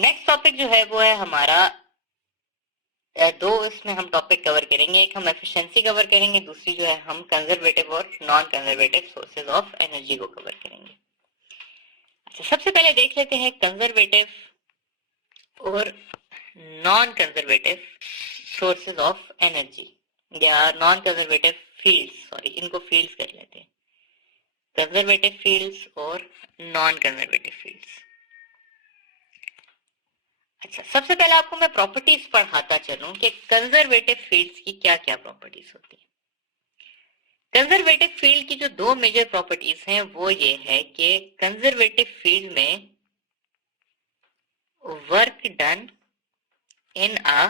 Next topic जो है वो है हमारा दो इसमें हम टॉपिक कवर करेंगे। एक हम एफिशिएंसी कवर करेंगे, दूसरी जो है हम कंजर्वेटिव और non conservative sources of energy को कवर करेंगे। अच्छा, सबसे पहले देख लेते हैं कंजर्वेटिव और non conservative sources of energy या नॉन कंजर्वेटिव फील्ड्स, सॉरी इनको फील्ड्स कर लेते हैं, कंजर्वेटिव फील्ड्स और नॉन कंजर्वेटिव फील्ड्स। अच्छा, सबसे पहले आपको मैं प्रॉपर्टीज पढ़ाता चलूं कि कंजर्वेटिव फील्ड्स की क्या क्या प्रॉपर्टीज होती है। कंजर्वेटिव फील्ड की जो दो मेजर प्रॉपर्टीज हैं वो ये है कि कंजर्वेटिव फील्ड में work done in a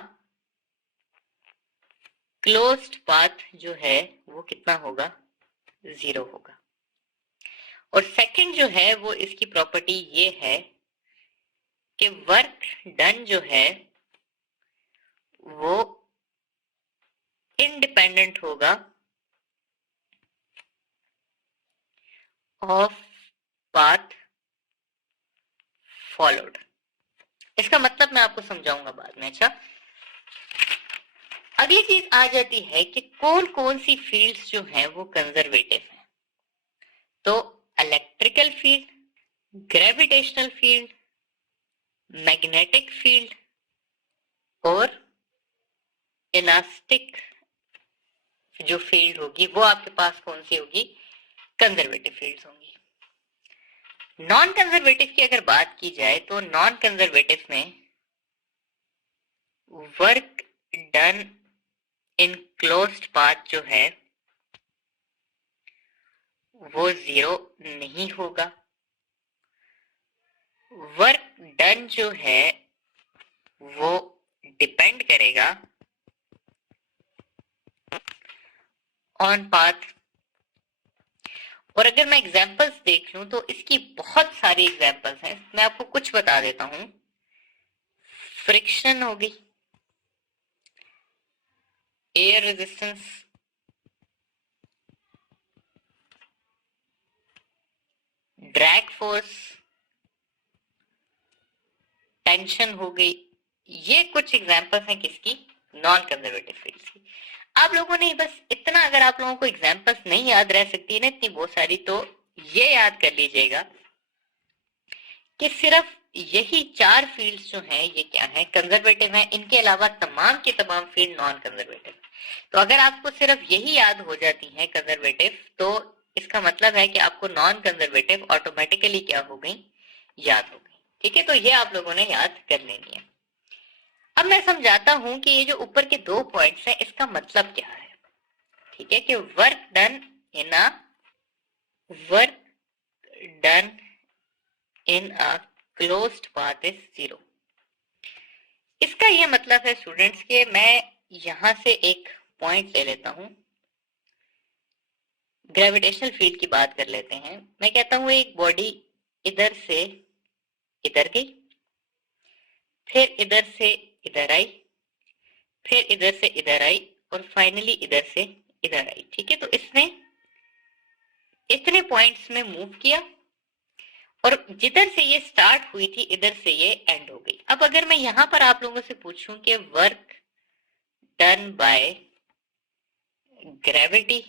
closed path जो है वो कितना होगा, 0 होगा। और सेकंड जो है वो इसकी प्रॉपर्टी ये है कि वर्क डन जो है वो इंडिपेंडेंट होगा ऑफ पाथ फॉलोड। इसका मतलब मैं आपको समझाऊंगा बाद में। अच्छा, अगली चीज आ जाती है कि कौन कौन सी फील्ड्स जो हैं वो कंजर्वेटिव हैं। तो electrical field, gravitational field, magnetic field और इलास्टिक जो फील्ड होगी वो आपके पास कौन सी होगी, कंजर्वेटिव फील्ड्स होंगी। नॉन कंजर्वेटिव की अगर बात की जाए तो नॉन कंजर्वेटिव में work done in closed path जो है वो 0 नहीं होगा। वर्क डन जो है वो डिपेंड करेगा ऑन पाथ। और अगर मैं एग्जांपल्स देख लूं तो इसकी बहुत सारी एग्जांपल्स हैं, मैं आपको कुछ बता देता हूं। फ्रिक्शन हो गई, air resistance, drag force, tension हो गई। ये कुछ एग्जांपल्स हैं किसकी, नॉन कंजर्वेटिव फील्ड्स की। आप लोगों ने बस इतना, अगर आप लोगों को एग्जांपल्स नहीं याद रह सकती है ना इतनी बहुत सारी, तो ये याद कर लीजिएगा कि सिर्फ यही 4 फील्ड्स जो हैं ये क्या है, कंजर्वेटिव हैं। इनके अलावा तमाम की तमाम फील्ड नॉन कंजर्वेटिव। तो अगर आपको सिर्फ यही याद हो जाती है कंजर्वेटिव, तो इसका मतलब है कि आपको नॉन कंजर्वेटिव ऑटोमेटिकली क्या हो गई, याद हो गई। ठीक है, तो ये आप लोगों ने याद कर लेनी है। अब मैं समझाता हूं कि ये जो ऊपर के 2 पॉइंट्स हैं इसका मतलब क्या है। ठीक है, कि work done in a closed path is 0। इसका ये मतलब है स्टूडेंट्स के, मैं यहां से एक पॉइंट ले लेता हूं, ग्रेविटेशनल फील्ड की बात कर लेते हैं। मैं कहता हूं एक बॉडी इधर से इधर गई, फिर इधर से इधर आई, फिर इधर से इधर आई और फाइनली इधर से इधर आई। ठीक है, तो इसने इतने पॉइंट्स में मूव किया और जिधर से ये स्टार्ट हुई थी इधर से ये एंड हो गई। अब अगर मैं यहां पर आप लोगों से पूछूं कि वर्क डन बाय ग्रेविटी,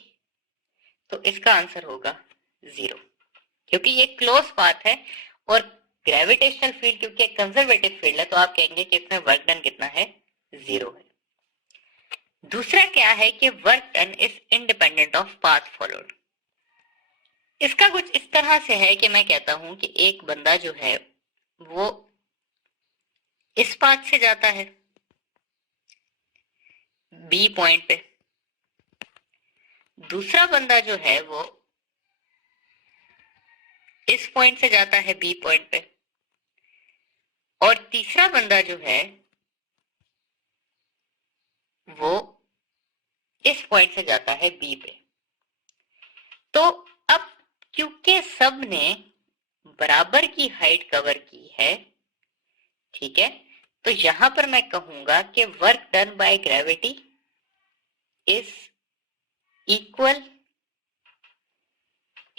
तो इसका आंसर होगा 0, क्योंकि ये क्लोज पाथ है। और ग्रेविटेशनल फील्ड क्योंकि कंजर्वेटिव फील्ड है, तो आप कहेंगे कि इसमें वर्क डन कितना है, 0 है। दूसरा क्या है कि work done is independent of path followed. इसका कुछ इस तरह से है कि मैं कहता हूं कि एक बंदा जो है वो इस पाथ से जाता है बी पॉइंट पे, दूसरा बंदा जो है वो इस पॉइंट से जाता है बी पॉइंट पे, और तीसरा बंदा जो है वो इस पॉइंट से जाता है बी पे। तो अब क्योंकि सब ने बराबर की हाइट कवर की है, ठीक है, तो यहां पर मैं कहूंगा कि work done by gravity is equal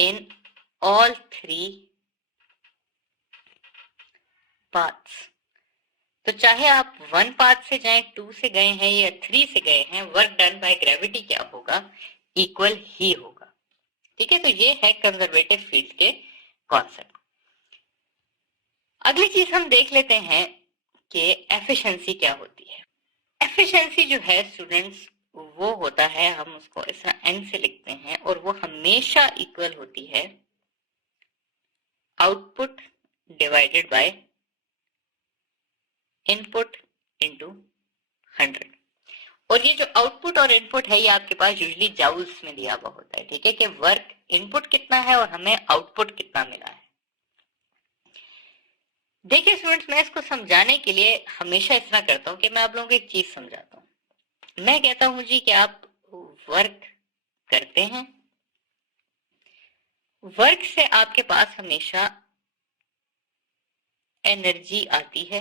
in all 3 paths. तो चाहे आप 1 पाथ से जाएं, 2 से गए हैं या 3 से गए हैं, वर्क डन बाय ग्रेविटी क्या होगा, इक्वल ही होगा। ठीक है, तो ये है कंजर्वेटिव फील्ड के कॉन्सेप्ट। अगली चीज हम देख लेते हैं कि एफिशिएंसी क्या होती है। एफिशिएंसी जो है स्टूडेंट्स, वो होता है, हम उसको इस तरह एन से लिखते हैं, और वो हमेशा इक्वल होती है output divided by input into 100। और ये जो आउटपुट और इनपुट है, ये आपके पास यूजुअली जाउल्स में दिया हुआ होता है। ठीक है, कि वर्क इनपुट कितना है और हमें आउटपुट कितना मिला है। देखिए स्टूडेंट्स, मैं इसको समझाने के लिए हमेशा इस तरह करता हूं कि मैं आप लोगों को एक चीज समझाता हूं। मैं कहता हूं जी कि आप वर्क करते हैं, वर्क से आपके पास हमेशा एनर्जी आती है,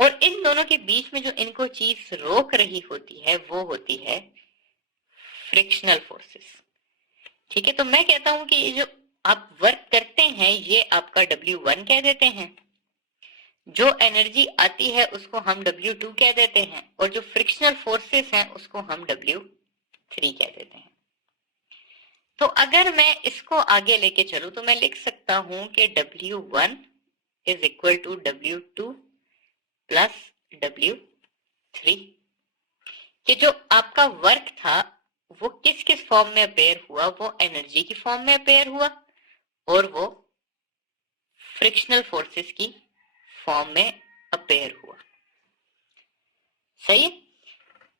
और इन दोनों के बीच में जो इनको चीज रोक रही होती है वो होती है फ्रिक्शनल फोर्सेस। ठीक है, तो मैं कहता हूं कि ये जो आप वर्क करते हैं, ये आपका W1 कह देते हैं, जो एनर्जी आती है उसको हम W2 कह देते हैं, और जो फ्रिक्शनल फोर्सेस हैं उसको हम W3 कह देते हैं। तो अगर मैं इसको आगे लेके चलूं तो मैं लिख सकता हूं कि W1 is equal to W2 plus W3, कि जो आपका वर्क था वो किस किस फॉर्म में अपेयर हुआ, वो एनर्जी की फॉर्म में अपेयर हुआ, और वो फ्रिक्शनल फोर्सेस की फॉर्म में अपेयर हुआ। सही है।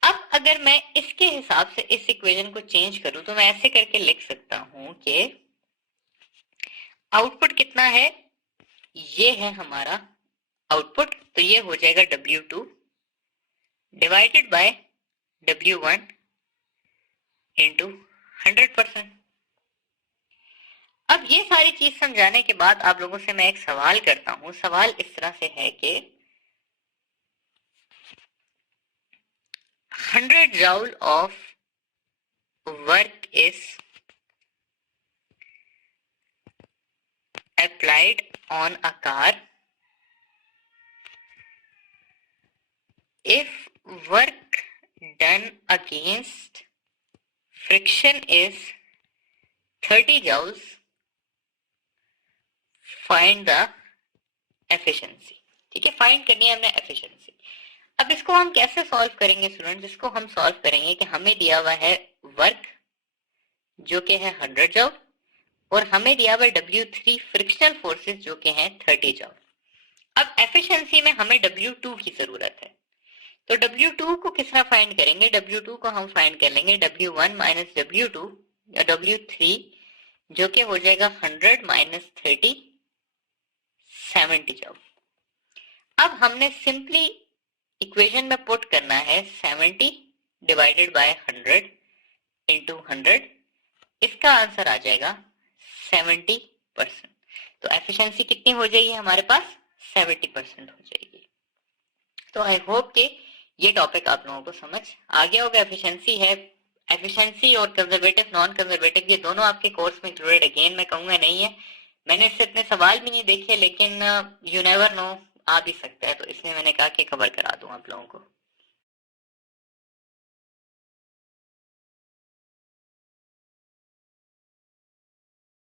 अब अगर मैं इसके हिसाब से इस इक्वेशन को चेंज करूं तो मैं ऐसे करके लिख सकता हूं कि आउटपुट कितना है, ये है हमारा आउटपुट, तो ये हो जाएगा W2 divided by W1 into 100%। अब ये सारी चीज समझाने के बाद आप लोगों से मैं एक सवाल करता हूं। सवाल इस तरह से है कि 100 joule of work is applied on a car if work done against friction is 30 joules, find the efficiency। ठीक है, फाइंड करनी है हमने एफिशिएंसी। अब इसको हम कैसे सॉल्व करेंगे स्टूडेंट? इसको हम सॉल्व करेंगे कि हमें दिया हुआ है वर्क जो कि है 100 जॉल, और हमें दिया हुआ है W3 फ्रिक्शनल फोर्सेस जो कि हैं 30 जॉल। अब एफिशिएंसी में हमें W2 की जरूरत है, तो W2 को किस तरह फाइंड करेंगे? W2 को हम फाइंड कर लेंगे W1 माइनस W2 या W3, जो कि हो जाएगा 100 माइनस 30, 70 जॉल। अब हमने सिंपली इक्वेशन में पुट करना है 70 डिवाइडेड बाय 100 इंटू 100, इसका आंसर आ जाएगा 70%। तो एफिशिएंसी कितनी हो जाएगी हमारे पास? 70% हो जाएगी। तो आई होप कि ये टॉपिक आप लोगों को समझ आ गया होगा। एफिशिएंसी है, एफिशिएंसी और कंजर्वेटिव नॉन कंजर्वेटिव ये दोनों आपके कोर्स में इंक्लूडेड, अगेन मैं कहूंगा नहीं है, मैंने इससे इतने सवाल भी नहीं देखे, लेकिन यू नेवर नो, आ भी सकता है, तो इसलिए मैंने कहा कि कवर करा दूं आप लोगों को।